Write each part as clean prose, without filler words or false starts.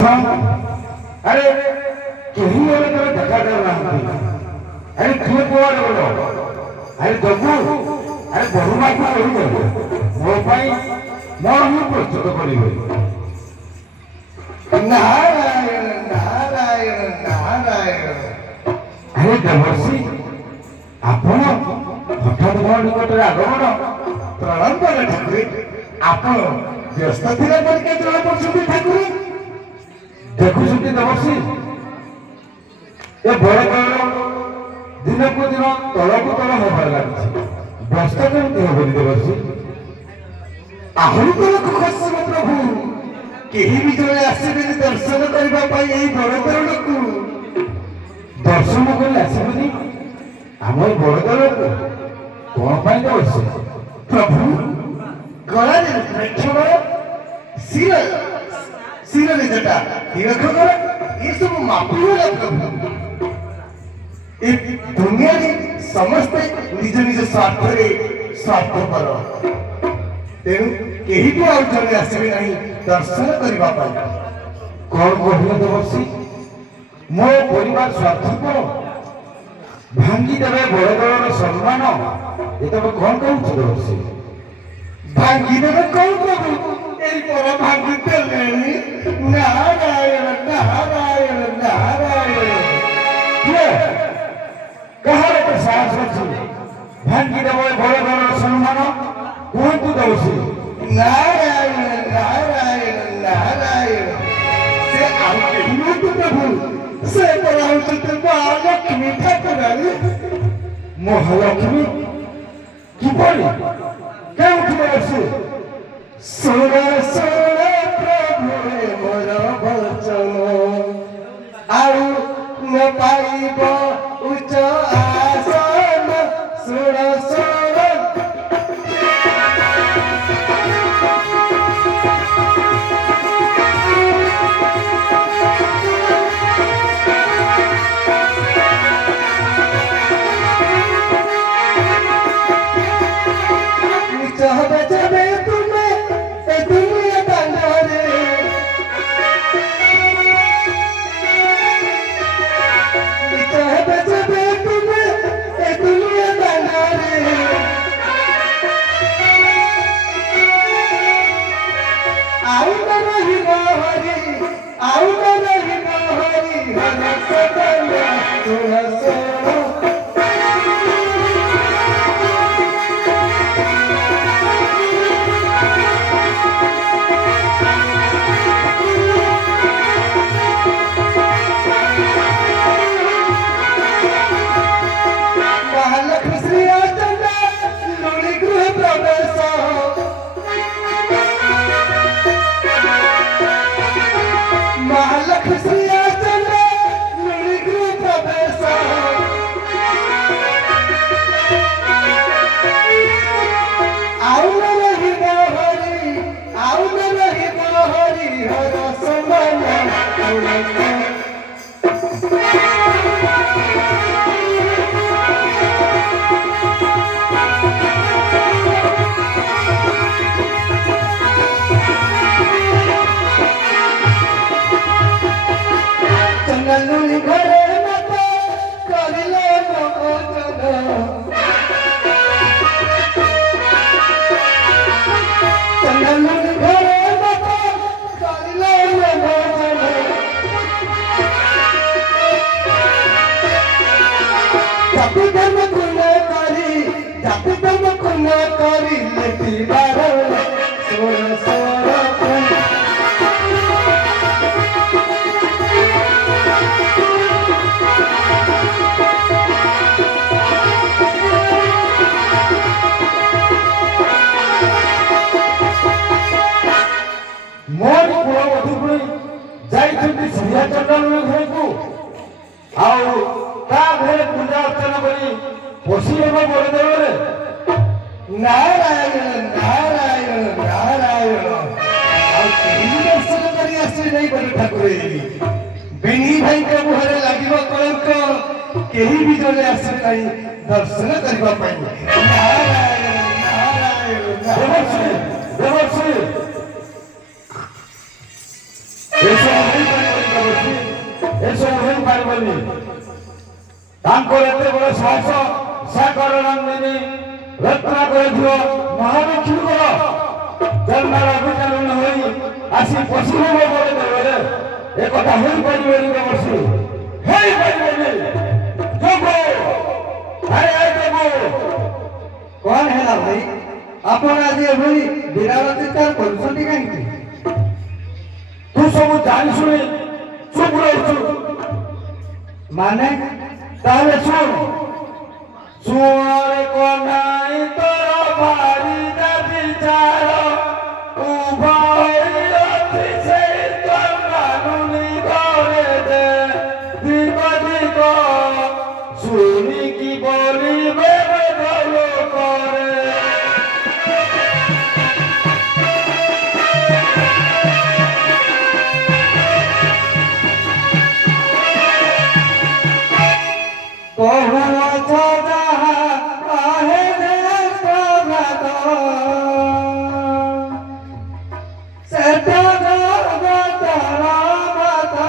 अरे केही बोले तो धक्का कर रहा है। अरे क्यों बोल रहे हो? अरे जग्गू अरे बहुमा को करी बोल मो पाई मोर ही प्रस्तुत करी बोल नारायण नारायण नारायण। अरे देवर्षि आपण हठात मोर निकटरे आगमन प्रणाम कले ठाकुर। आपण व्यस्त थिले बोल के जणा पछुती ठाकुर देखुछुटी देवर्षि ए बड़ कौन दिन को दिन तलकू तल हबार लगी व्यस्त केमती हम देवर्षि आहरी तलक खसब प्रभु केही भी जड़े आसबे दर्शन करने बड़ दल को दर्शन कर आसबे आम बड़ दल को कौन पाई देवर्षि प्रभु गला शिर शिर जटा हिरखर ये सब मापी होला प्रभु। ए दुनिया रे समस्ते निज निज स्वार्थ रे स्वार्थपर तेणु केही भी आउ जने आसबे नहीं दर्शन करबा पाई। कौन कहले देवर्षि मो परिवार स्वार्थपर भांगी देवे बड़ दलर सम्मान ये तब कौन कहू देवर्षि भांगी देवे कौन प्रभु এই পর ভাঙ্গিতে নেই নারায়ণ নারায়ণ নারায়ণ কাহার তো সাহস আছে ভাঙ্গি দেব বড় বড় সম্মান কুহতু দেবসি নারায়ণ নারায়ণ নারায়ণ সে আর কেহি নয় প্রভু সে পর হচ্ছে মহালক্ষ্মী ঠাকুরানী মহালক্ষ্মী কি বলি কেউঠি দেবসি सुन सुन प्रभु मोर वचन आउ न पाइब उच्च आसन सुन सुन नारायण नारायण नारायण दर्शन कर नहीं बोले ठाकुर बेनी भाई के मुहरे लगे कलंक केही भी जने आसे नहीं दर्शन करबा पाई। नारायण नारायण देवर्षि देवर्षि ऐसा ଏସବୁ ହୋଇପାରିବନି। ତାଙ୍କର ଏତେ ବଡ଼ ସାହସ ସାଗର ନନ୍ଦିନୀ ରତ୍ନାକର ଝିଅ ମହାଲକ୍ଷ୍ମୀଙ୍କର ଜନ୍ମର ଅଭିଯାନ ହୋଇ ଆସି ପଶିବ ବଡ଼ ଦେବରେ ଏକଥା ହୋଇପାରିବନି ଦେବର୍ଷି, ହୋଇପାରିବନି। ଯୋଗ ଆରେ ଯୋଗ କଣ ହେଲା ଭାଇ? ଆପଣ ଆଜି ଏଭଳି ବିରାଟ ଚିତ୍କାର କରୁଛନ୍ତି କାହିଁକି? ତୁ ସବୁ ଜାଣି ଶୁଣି ଚୁପ ରହୁଛୁ ମାନେ ତାହେଲେ ଶୁଣ। ଶୁଣରେ କନାଇ ତୋର ବାରିଦା ବିଚାର ଉଭୟ ଅଛି ସେଇ ତଙ୍ଗାନୁନି ଘରେ ଦେ ଦିଗ ଦିଗ ଶୁଣିକି ବলিবে ଭଲ করে କହୁଅଛ ଯାହା କାହେ ଦେଶଭ୍ରାତ, ସେଟା ଜଗତର କଥା।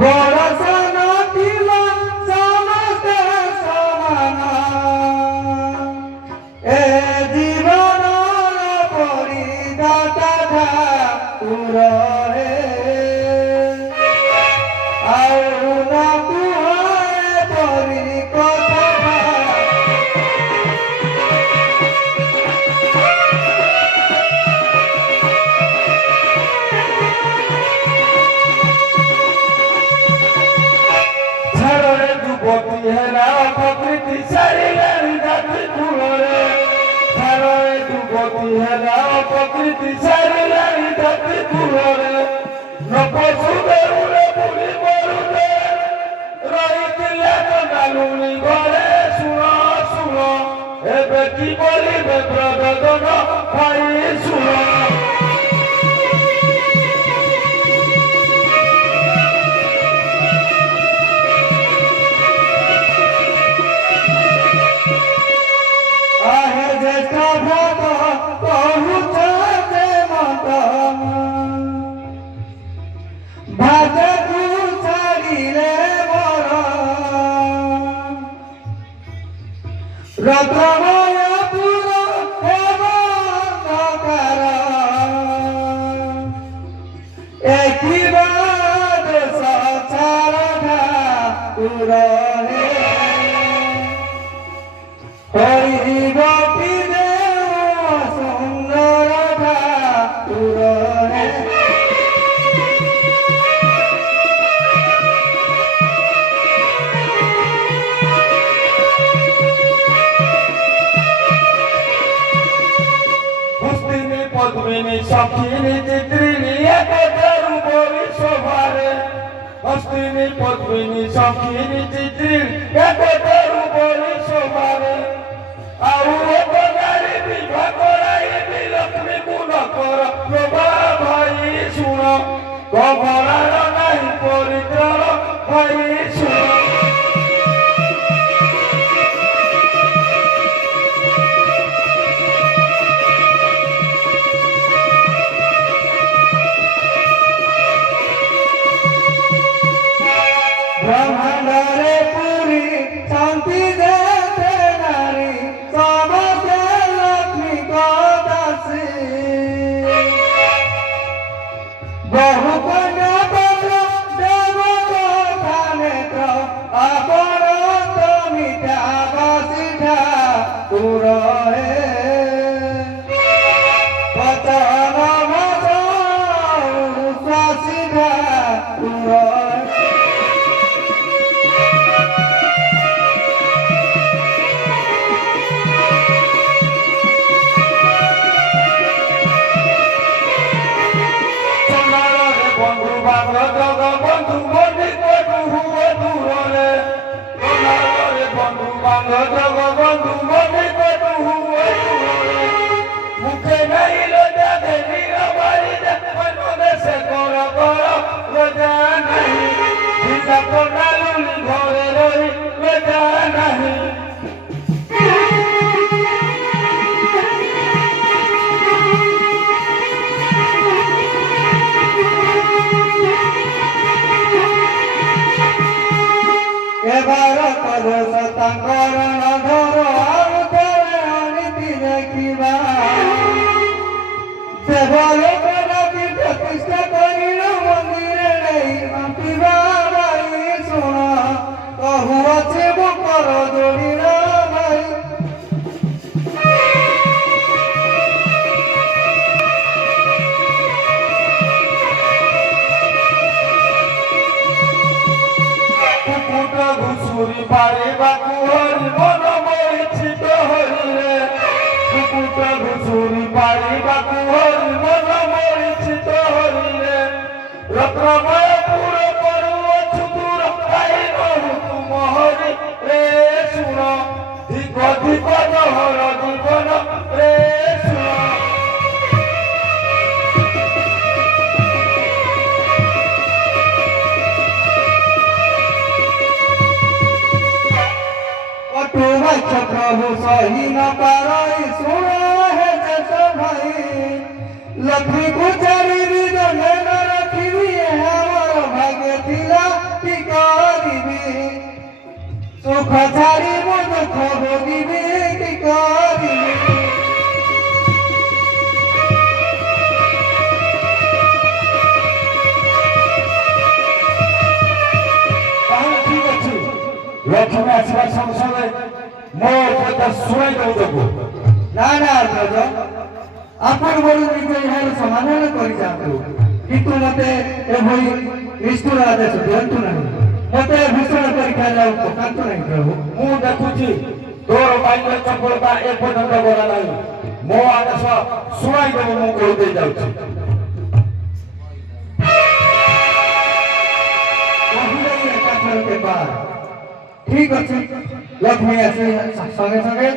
ବଡ଼ ସାନ କିମ୍ବା ସମସ୍ତେ ସମାନ, ଏ ଜୀବନର ପରିଦାତା ଠାକୁର ହେ। ଆଉ ନା କୁହେ ପରି କଥା। ଛାଡ଼ରେ ଯୁବତୀ ହେଲା ପ୍ରକୃତି ସାରିଲାଣି ଜାତି କୂଳରେ। ଛାଡ଼ରେ ଯୁବତୀ ହେଲା ପ୍ରକୃତି ସାରିଲାଣି ଜାତି କୂଳରେ। ନ ପଶୁ ଦେଉଳେ ବୁଲି ମରୁଦେ ରହିଥିଲା କଙ୍ଗାଲୁଣି ଘରେ। ଶୁଣ ଶୁଣ ଏବେ କି ବଳିବେ ପ୍ରବଦନ ଭାଇ ଶୁଣ। आहे জ্যেষ্ঠ ভ্রাত কহুছ যে মত, ভাতକୁ ছাড়িলে বর। রত্নময় পুর ହେବ ଅନ୍ଧକାର, ଏକିବା ଦେଶ ଛାଡ଼ ଠାକୁର ହେ। হরিব কি দেব সুন্দর ঠাকুর হে। হস্তিনী পদ্মিনী সখিনী চিত্রিণী একতারু বলি শোভারে। হস্তিনী পদ্মিনী সখিনী চিত্রিণী একতারু বলি শোভারে। ଆଉ ଏକ ନାରୀ ବିଭା କରାଇବି ଲକ୍ଷ୍ମୀ ଗୁଣ କର ପ୍ରଭା ଭାଇ ଶୁଣ। କମଳାର ନାହିଁ ପରିତ୍ର ଭାଇ ଶୁଣ। ব্রহ্মাণ্ডরে পুরী শান্তি যেতে না ଲୋକ ରାତି ପ୍ରତିଷ୍ଠା କରିଲ ମନ୍ଦିରେ ନେଇ ମାପିବା ଭାଇ ଶୁଣ କହୁଅଛି ମୁଁ କର ଯୋଡ଼ିର ଭାଇ କୁକୁଟ ଘୁଷୁରି ପାରିବାକୁ ହରି ମନ ମରିଚିତ ହରିରେ କୁକୁଟ ଘୁଷୁରି ପାରିବାକୁ ହରି ମନ ମରିଚିତ ହରିରେ ରତ୍ନମୟ ପୁର କରୁଅଛୁ ଦୂର ପାଇ ରହୁ ତୁମ ହରି ରେ ଶୁଣ ଧିକ ଧିକ ଦହର ଜୀବନ ରେ ଶୁଣ কটু বাক্য প্রভু সহি ন পারই শুণ হে দেশ ভাই লক্ষ্মীକୁ ଚାରିବି ଜଣେ ନ ରଖିବି ଏହା ମୋର ଭାଗ୍ୟ ଥିଲା କି କରିବି ସୁଖ ଛାଡ଼ି ମୁଁ ଦୁଃଖ ଭୋଗିବି କି କରିବି ତାହେଲେ ଠିକ ଅଛି ଲକ୍ଷ୍ମୀ ଆସିବା ସଙ୍ଗେ ସଙ୍ଗେ ମୋ କଥା ଶୁଣାଇ ଦେବୁ ତାକୁ ନା ନା ବ୍ରଜ ଆପଣ ବଳୁ ନିଜ ଏହାର ସମାଧାନ କରିଯାଆନ୍ତୁ କିନ୍ତୁ ମତେ ଏଭଳି ନିଷ୍ଠୁର ଆଦେଶ ଦିଅନ୍ତୁ ନାହିଁ ମତେ ଭୀଷଣ ପରୀକ୍ଷାରେ ଆଉ ପକାନ୍ତୁ ନାହିଁ ପ୍ରଭୁ ମୁଁ ଦେଖୁଛି ତୋର ବାଇକ ଚପଲତା ଏପର୍ଯ୍ୟନ୍ତ ଗଲା ନାହିଁ ମୋ ଆଦେଶ ଶୁଣାଇ ଦେବୁ ମୁଁ କହିଦେଇ ଯାଉଛି ଠିକ ଅଛି ଲକ୍ଷ୍ମୀ ଆସି ସଙ୍ଗେ ସଙ୍ଗେ